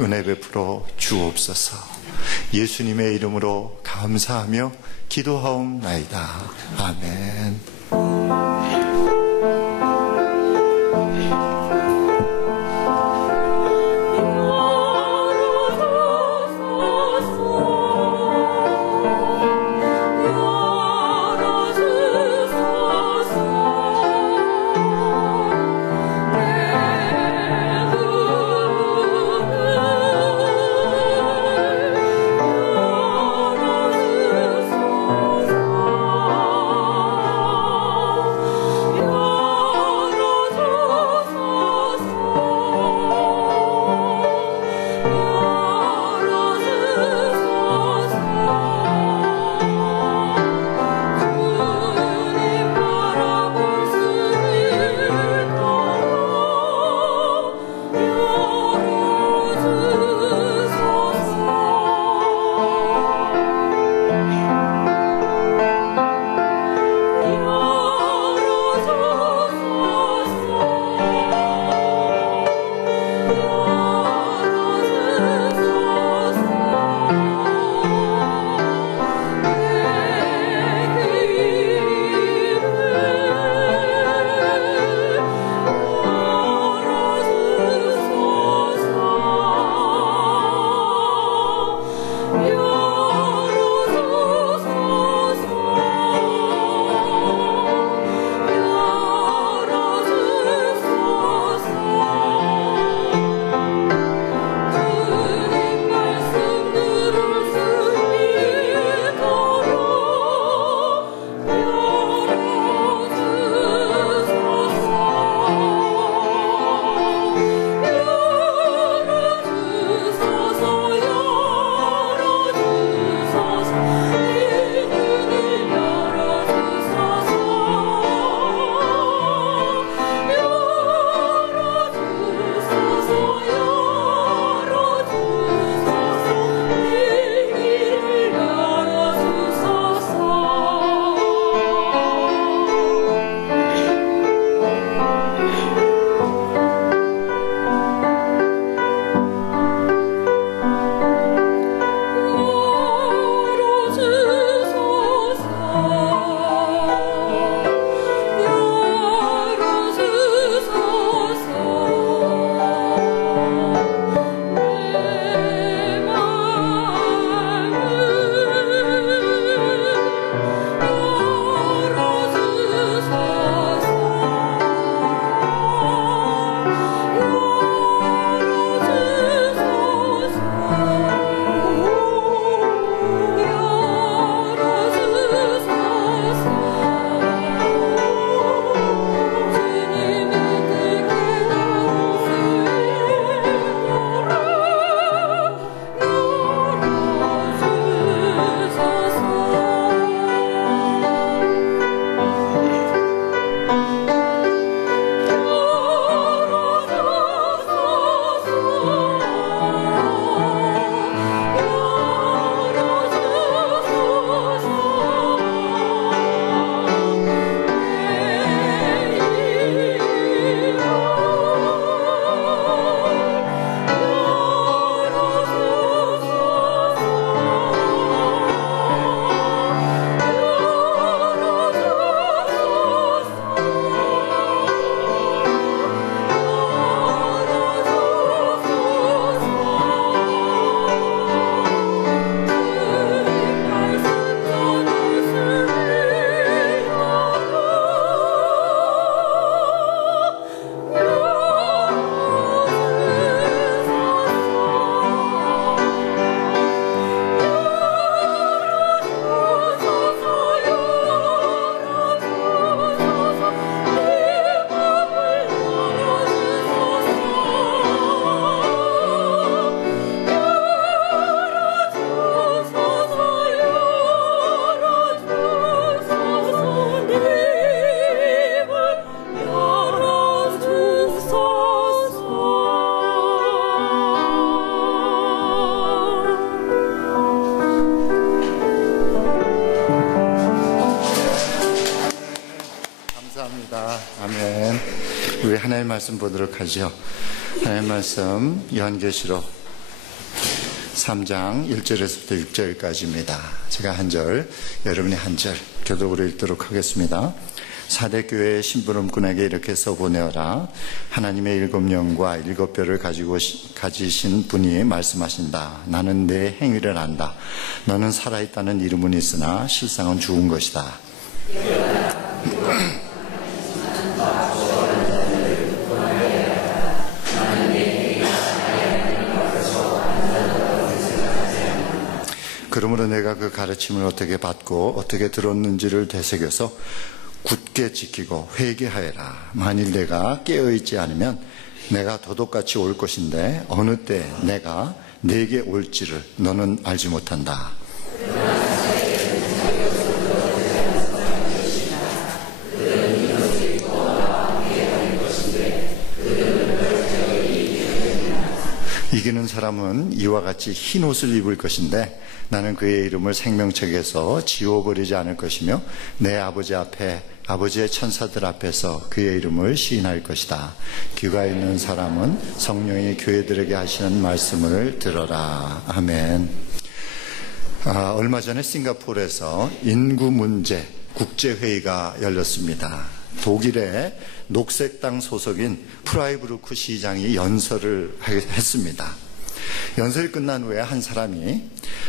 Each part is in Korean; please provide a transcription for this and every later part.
은혜 베풀어 주옵소서. 예수님의 이름으로 감사하며 기도하옵나이다. 아멘. 우리 하나님의 말씀 보도록 하죠. 하나님의 말씀 요한계시록 3장 1절에서부터 6절까지입니다. 제가 한 절, 여러분이 한 절 교독으로 읽도록 하겠습니다. 사대교회의 심부름꾼에게 이렇게 써보내어라. 하나님의 7영과 7뼈를 가지신 분이 말씀하신다. 나는 내 행위를 안다. 너는 살아있다는 이름은 있으나 실상은 죽은 것이다. 그러므로 내가 그 가르침을 어떻게 받고 어떻게 들었는지를 되새겨서 굳게 지키고 회개하여라. 만일 내가 깨어있지 않으면 내가 도둑같이 올 것인데 어느 때 내가 내게 올지를 너는 알지 못한다. 이기는 사람은 이와 같이 흰 옷을 입을 것인데 나는 그의 이름을 생명책에서 지워버리지 않을 것이며 내 아버지 앞에 아버지의 천사들 앞에서 그의 이름을 시인할 것이다. 귀가 있는 사람은 성령이 교회들에게 하시는 말씀을 들어라. 아멘. 얼마 전에 싱가포르에서 인구 문제 국제회의가 열렸습니다. 독일의 녹색당 소속인 프라이부르크 시장이 연설을 했습니다. 연설이 끝난 후에 한 사람이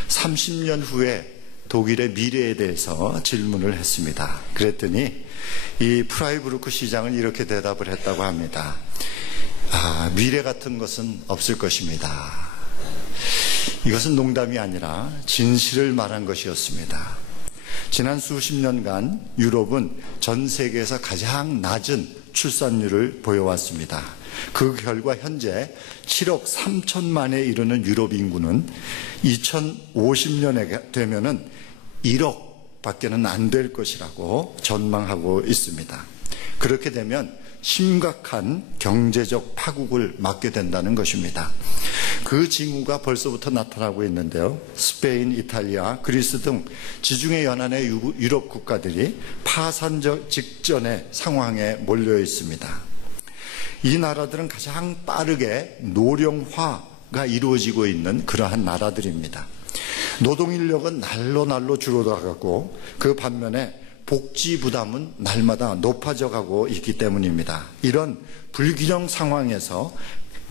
30년 후에 독일의 미래에 대해서 질문을 했습니다. 그랬더니 이 프라이부르크 시장은 이렇게 대답을 했다고 합니다. 미래 같은 것은 없을 것입니다. 이것은 농담이 아니라 진실을 말한 것이었습니다. 지난 수십 년간 유럽은 전 세계에서 가장 낮은 출산율을 보여왔습니다. 그 결과 현재 7억 3천만에 이르는 유럽 인구는 2050년에 되면은 1억 밖에는 안 될 것이라고 전망하고 있습니다. 그렇게 되면 심각한 경제적 파국을 맞게 된다는 것입니다. 그 징후가 벌써부터 나타나고 있는데요. 스페인, 이탈리아, 그리스 등 지중해 연안의 유럽 국가들이 파산 직전의 상황에 몰려 있습니다. 이 나라들은 가장 빠르게 노령화가 이루어지고 있는 그러한 나라들입니다. 노동인력은 날로 줄어들어가고 그 반면에 복지 부담은 날마다 높아져 가고 있기 때문입니다. 이런 불균형 상황에서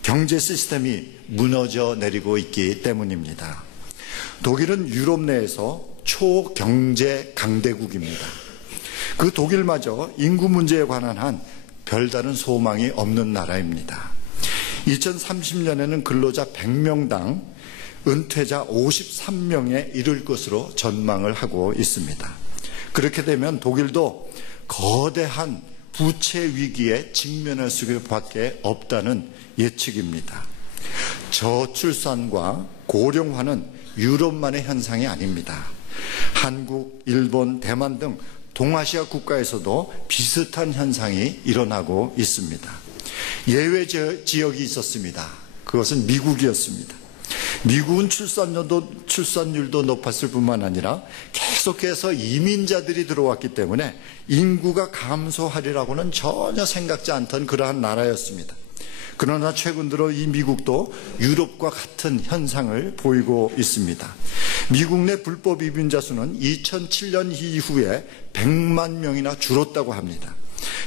경제 시스템이 무너져 내리고 있기 때문입니다. 독일은 유럽 내에서 초경제 강대국입니다. 그 독일마저 인구 문제에 관한 한 별다른 소망이 없는 나라입니다. 2030년에는 근로자 100명당 은퇴자 53명에 이를 것으로 전망을 하고 있습니다. 그렇게 되면 독일도 거대한 부채 위기에 직면할 수밖에 없다는 예측입니다. 저출산과 고령화는 유럽만의 현상이 아닙니다. 한국, 일본, 대만 등 동아시아 국가에서도 비슷한 현상이 일어나고 있습니다. 예외 지역이 있었습니다. 그것은 미국이었습니다. 미국은 출산율도 높았을 뿐만 아니라 계속해서 이민자들이 들어왔기 때문에 인구가 감소하리라고는 전혀 생각지 않던 그러한 나라였습니다. 그러나 최근 들어 이 미국도 유럽과 같은 현상을 보이고 있습니다. 미국 내 불법 이민자 수는 2007년 이후에 100만 명이나 줄었다고 합니다.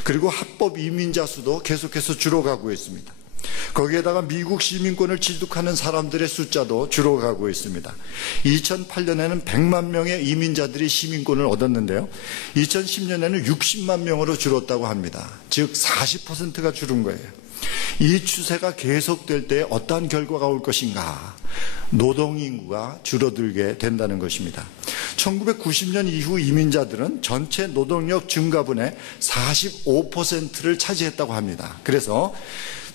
그리고 합법 이민자 수도 계속해서 줄어가고 있습니다. 거기에다가 미국 시민권을 취득하는 사람들의 숫자도 줄어가고 있습니다. 2008년에는 100만 명의 이민자들이 시민권을 얻었는데요. 2010년에는 60만 명으로 줄었다고 합니다. 즉 40%가 줄은 거예요. 이 추세가 계속될 때 어떠한 결과가 올 것인가? 노동인구가 줄어들게 된다는 것입니다. 1990년 이후 이민자들은 전체 노동력 증가분의 45%를 차지했다고 합니다. 그래서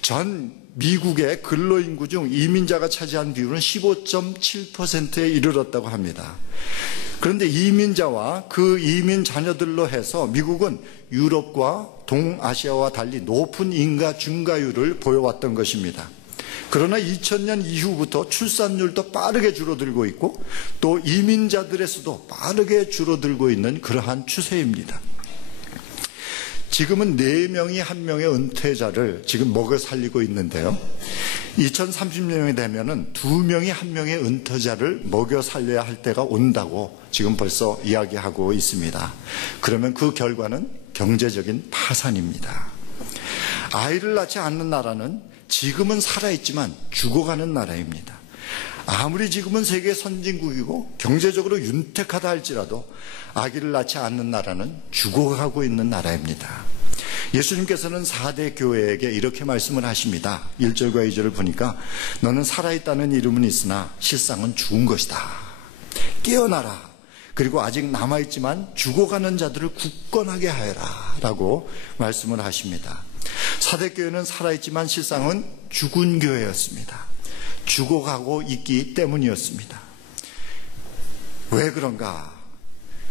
전 미국의 근로인구 중 이민자가 차지한 비율은 15.7%에 이르렀다고 합니다. 그런데 이민자와 그 이민 자녀들로 해서 미국은 유럽과 동아시아와 달리 높은 인가 증가율을 보여왔던 것입니다. 그러나 2000년 이후부터 출산율도 빠르게 줄어들고 있고 또 이민자들의 수도 빠르게 줄어들고 있는 그러한 추세입니다. 지금은 4명이 1명의 은퇴자를 지금 먹여 살리고 있는데요. 2030년이 되면은 2명이 1명의 은퇴자를 먹여 살려야 할 때가 온다고 지금 벌써 이야기하고 있습니다. 그러면 그 결과는 경제적인 파산입니다. 아이를 낳지 않는 나라는 지금은 살아있지만 죽어가는 나라입니다. 아무리 지금은 세계 선진국이고 경제적으로 윤택하다 할지라도 아기를 낳지 않는 나라는 죽어가고 있는 나라입니다. 예수님께서는 4대 교회에게 이렇게 말씀을 하십니다. 1절과 2절을 보니까 너는 살아있다는 이름은 있으나 실상은 죽은 것이다. 깨어나라. 그리고 아직 남아있지만 죽어가는 자들을 굳건하게 하여라 라고 말씀을 하십니다. 4대 교회는 살아있지만 실상은 죽은 교회였습니다. 죽어가고 있기 때문이었습니다. 왜 그런가?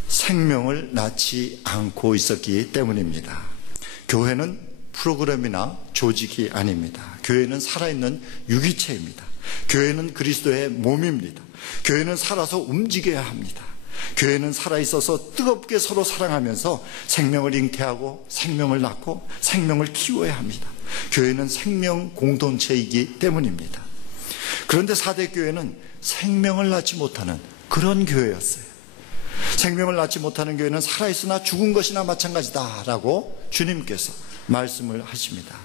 생명을 낳지 않고 있었기 때문입니다. 교회는 프로그램이나 조직이 아닙니다. 교회는 살아있는 유기체입니다. 교회는 그리스도의 몸입니다. 교회는 살아서 움직여야 합니다. 교회는 살아있어서 뜨겁게 서로 사랑하면서 생명을 잉태하고 생명을 낳고 생명을 키워야 합니다. 교회는 생명 공동체이기 때문입니다. 그런데 4대 교회는 생명을 낳지 못하는 그런 교회였어요. 생명을 낳지 못하는 교회는 살아있으나 죽은 것이나 마찬가지다라고 주님께서 말씀을 하십니다.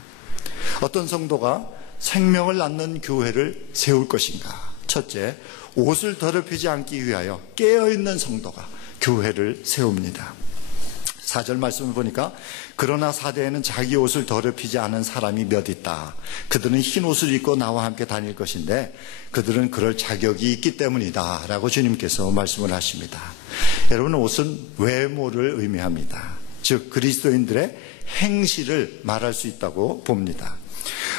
어떤 성도가 생명을 낳는 교회를 세울 것인가? 첫째, 옷을 더럽히지 않기 위하여 깨어있는 성도가 교회를 세웁니다. 4절 말씀을 보니까 그러나 4대에는 자기 옷을 더럽히지 않은 사람이 몇 있다. 그들은 흰 옷을 입고 나와 함께 다닐 것인데 그들은 그럴 자격이 있기 때문이다 라고 주님께서 말씀을 하십니다. 여러분, 옷은 외모를 의미합니다. 즉 그리스도인들의 행실을 말할 수 있다고 봅니다.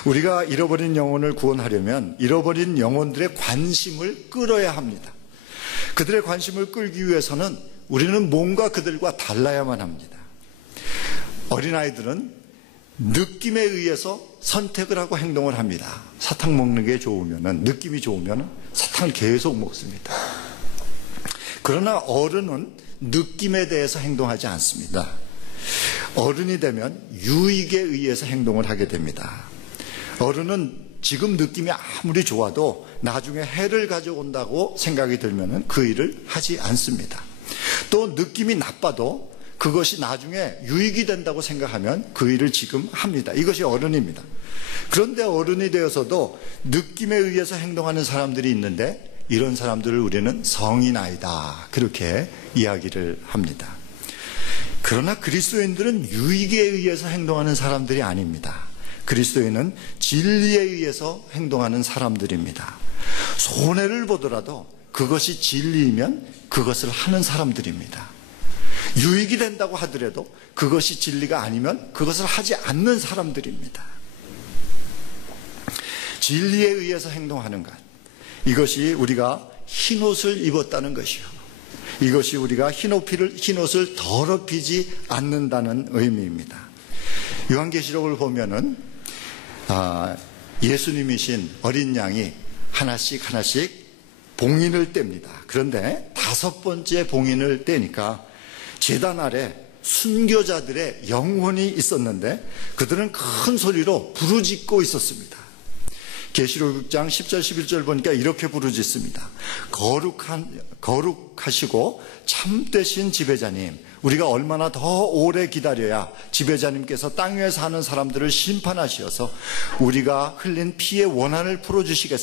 우리가 잃어버린 영혼을 구원하려면 잃어버린 영혼들의 관심을 끌어야 합니다. 그들의 관심을 끌기 위해서는 우리는 뭔가 그들과 달라야만 합니다. 어린아이들은 느낌에 의해서 선택을 하고 행동을 합니다. 사탕 먹는 게 좋으면, 느낌이 좋으면 사탕을 계속 먹습니다. 그러나 어른은 느낌에 대해서 행동하지 않습니다. 어른이 되면 유익에 의해서 행동을 하게 됩니다. 어른은 지금 느낌이 아무리 좋아도 나중에 해를 가져온다고 생각이 들면 그 일을 하지 않습니다. 또 느낌이 나빠도 그것이 나중에 유익이 된다고 생각하면 그 일을 지금 합니다. 이것이 어른입니다. 그런데 어른이 되어서도 느낌에 의해서 행동하는 사람들이 있는데 이런 사람들을 우리는 성인아이다 그렇게 이야기를 합니다. 그러나 그리스도인들은 유익에 의해서 행동하는 사람들이 아닙니다. 그리스도인은 진리에 의해서 행동하는 사람들입니다. 손해를 보더라도 그것이 진리이면 그것을 하는 사람들입니다. 유익이 된다고 하더라도 그것이 진리가 아니면 그것을 하지 않는 사람들입니다. 진리에 의해서 행동하는 것, 이것이 우리가 흰옷을 입었다는 것이요, 이것이 우리가 흰옷을 더럽히지 않는다는 의미입니다. 요한계시록을 보면은 예수님이신 어린 양이 하나씩 봉인을 뗍니다. 그런데 5번째 봉인을 떼니까 제단 아래 순교자들의 영혼이 있었는데 그들은 큰 소리로 부르짖고 있었습니다. 계시록 6장 10절 11절 보니까 이렇게 부르짖습니다. 거룩하시고 참되신 지배자님, 우리가 얼마나 더 오래 기다려야 지배자님께서 땅 위에 사는 사람들을 심판하시어서 우리가 흘린 피의 원한을 풀어주시겠습니까?